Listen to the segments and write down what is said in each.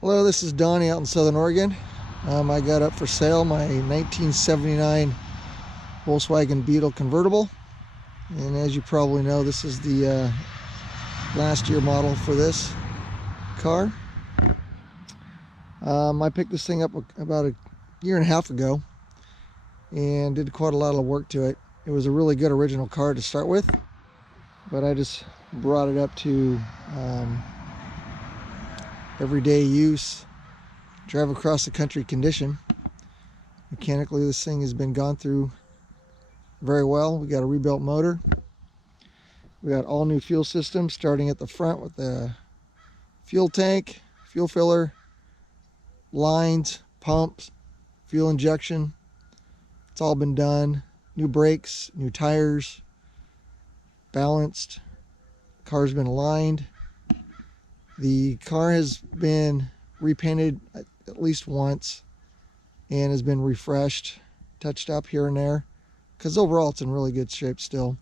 Hello, this is Donnie out in Southern Oregon. I got up for sale my 1979 Volkswagen Beetle Convertible. And as you probably know, this is the last year model for this car. I picked this thing up about a year and a half ago and did quite a lot of work to it. It was a really good original car to start with, but I just brought it up to everyday use, drive across the country condition. Mechanically, this thing has been gone through very well. We got a rebuilt motor. We got all new fuel systems starting at the front with the fuel tank, fuel filler, lines, pumps, fuel injection. It's all been done. New brakes, new tires, balanced. Car's been aligned. The car has been repainted at least once and has been refreshed, touched up here and there, because overall it's in really good shape still.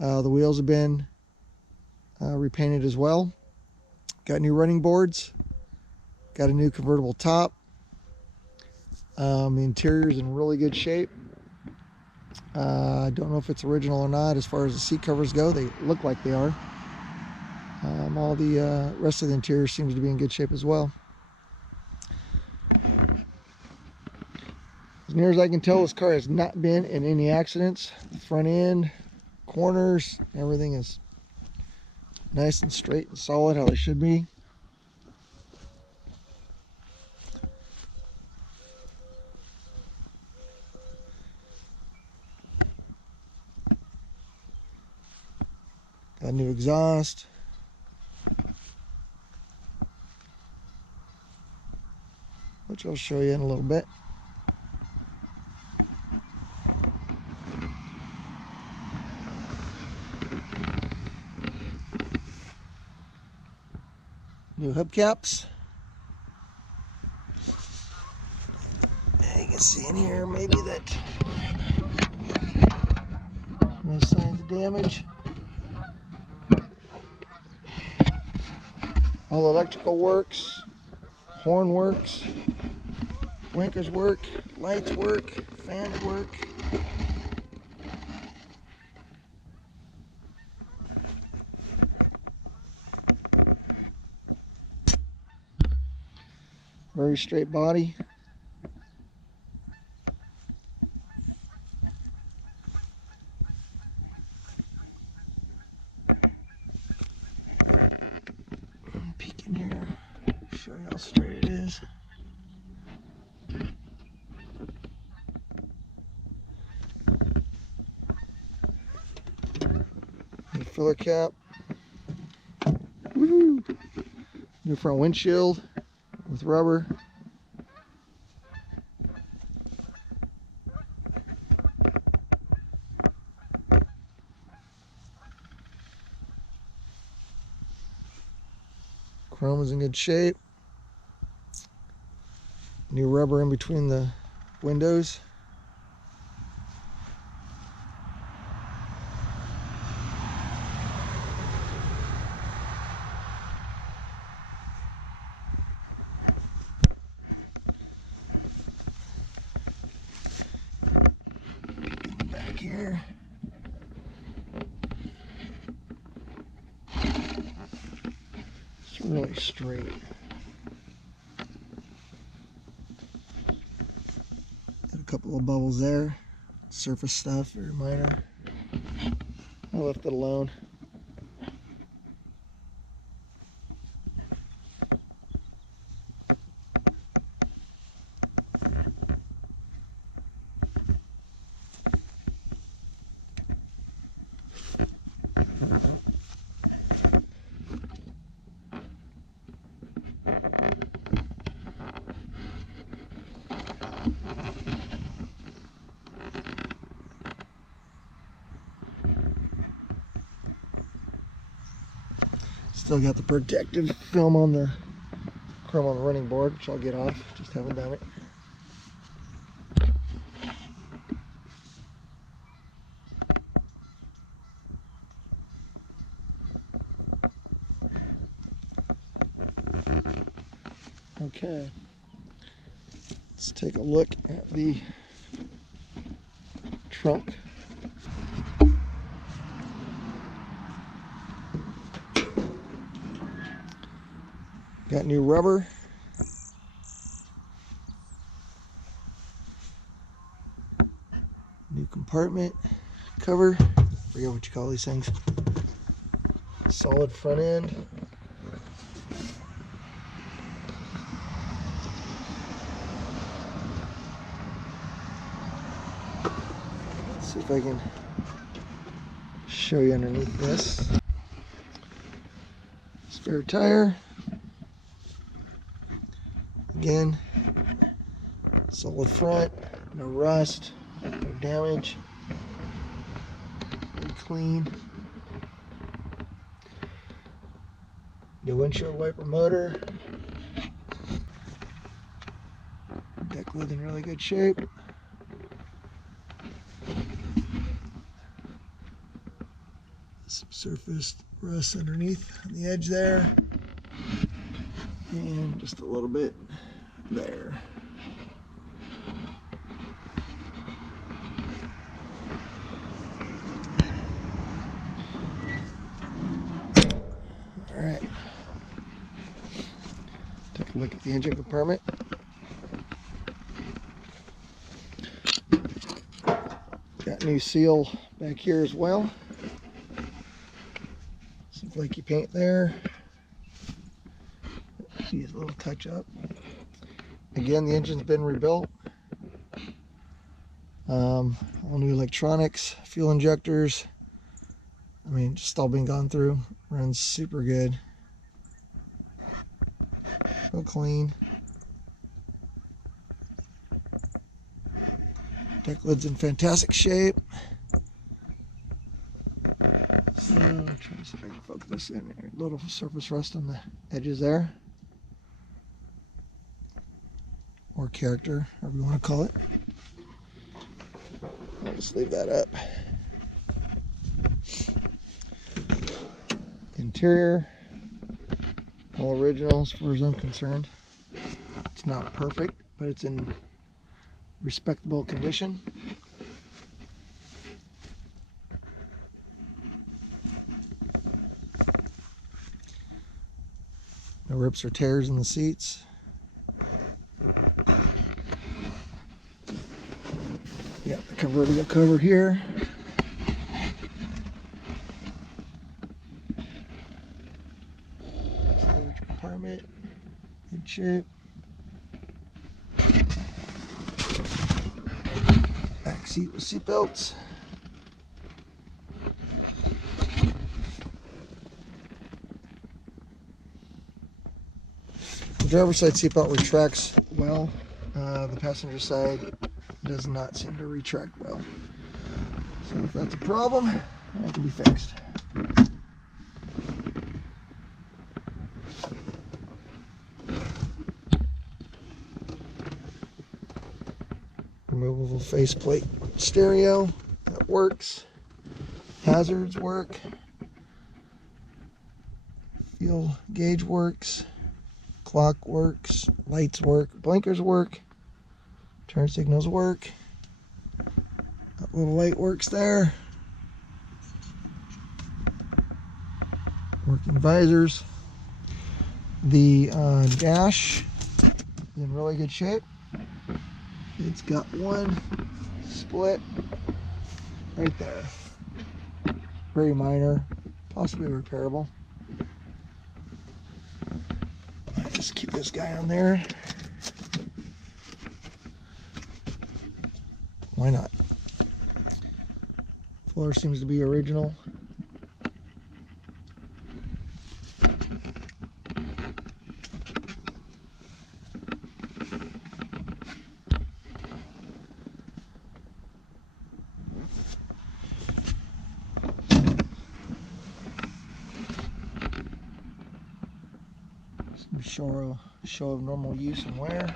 The wheels have been repainted as well. Got new running boards. Got a new convertible top. The interior is in really good shape. I don't know if it's original or not. As far as the seat covers go, they look like they are. All the rest of the interior seems to be in good shape as well. As near as I can tell, this car has not been in any accidents. The front end, corners, everything is nice and straight and solid how they should be. Got new exhaust. Which I'll show you in a little bit. New hubcaps. You can see in here maybe that no signs of damage. All electrical works, horn works, blinkers work, lights work, fans work. Very straight body. Peek in here, show you how straight it is. New filler cap. Woohoo! New front windshield with rubber. Chrome is in good shape. New rubber in between the windows. Back here. It's really straight. Got a couple of bubbles there. Surface stuff, very minor. I left it alone. Still got the protective film on the chrome on the running board, which I'll get off. Just haven't done it. Okay, let's take a look at the trunk. Got new rubber. New compartment cover. Forget what you call these things. Solid front end. Let's see if I can show you underneath this. Spare tire. Again, solid front, no rust, no damage, very clean. New windshield wiper motor. Deck lid in really good shape. Some surfaced rust underneath on the edge there. And just a little bit there. All right. Take a look at the engine compartment. Got new seal back here as well. Some flaky paint there. Needs a little touch up. Again, the engine's been rebuilt. All new electronics, fuel injectors. I mean, just all been gone through. Runs super good. Real clean. Deck lid's in fantastic shape. So, I'm trying to see if I can focus this in there. A little surface rust on the edges there. Or character, however you want to call it. I'll just leave that up. Interior, all original as far as I'm concerned. It's not perfect, but it's in respectable condition. No rips or tears in the seats. Got the convertible cover here. Storage compartment, good shape. Back seat with seat belts. The driver's side seatbelt retracts well. The passenger side does not seem to retract well. So if that's a problem, that can be fixed. Removable faceplate stereo, that works. Hazards work. Fuel gauge works. Clock works. Lights work. Blinkers work. Turn signals work. That little light works there. Working visors. The dash is in really good shape. It's got one split right there. Very minor, possibly repairable. I'll just keep this guy on there. Why not? Floor seems to be original. Some show of normal use and wear.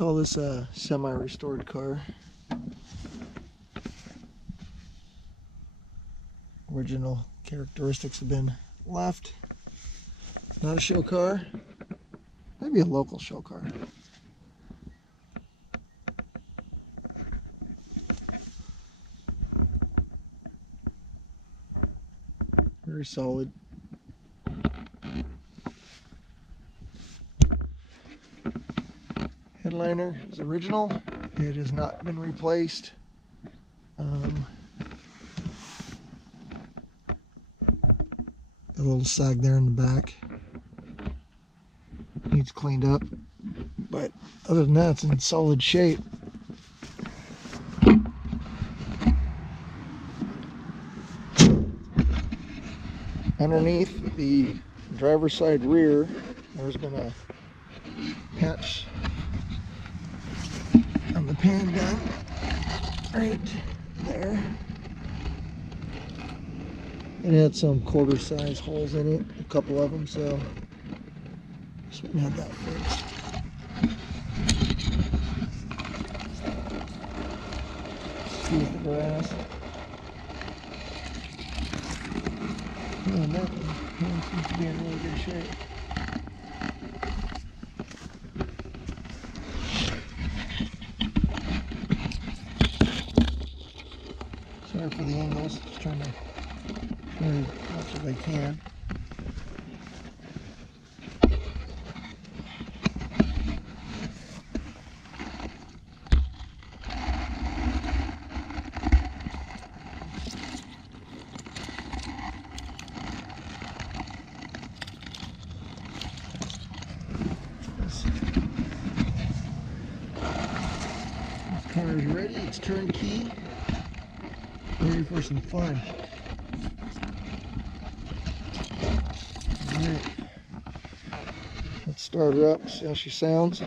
call this a semi-restored car. Original characteristics have been left. Not a show car. Maybe a local show car. Very solid. Headliner is original. It has not been replaced. A little sag there in the back. Needs cleaned up. But other than that, it's in solid shape. Underneath the driver's side rear, there's been a patch on the pan gun right there. It had some quarter size holes in it, a couple of them, so just went and had that fixed. See with the grass. Oh, nothing. It seems to be in really good shape. Sorry for the angles. Just trying to show you as much as I can. This car is ready. It's turnkey. Ready for some fun. Alright. Let's start her up, see how she sounds.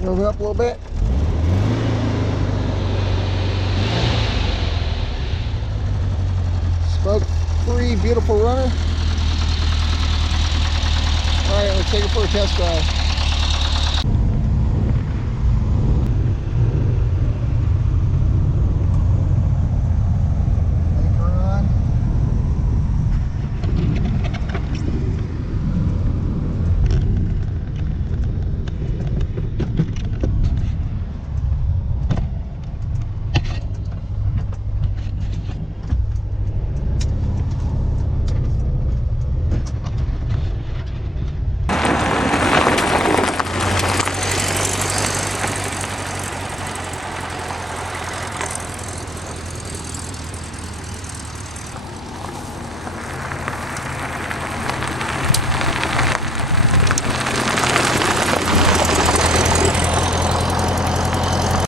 Move it up a little bit. Smoke-free, beautiful runner. All right, let's take it for a test drive.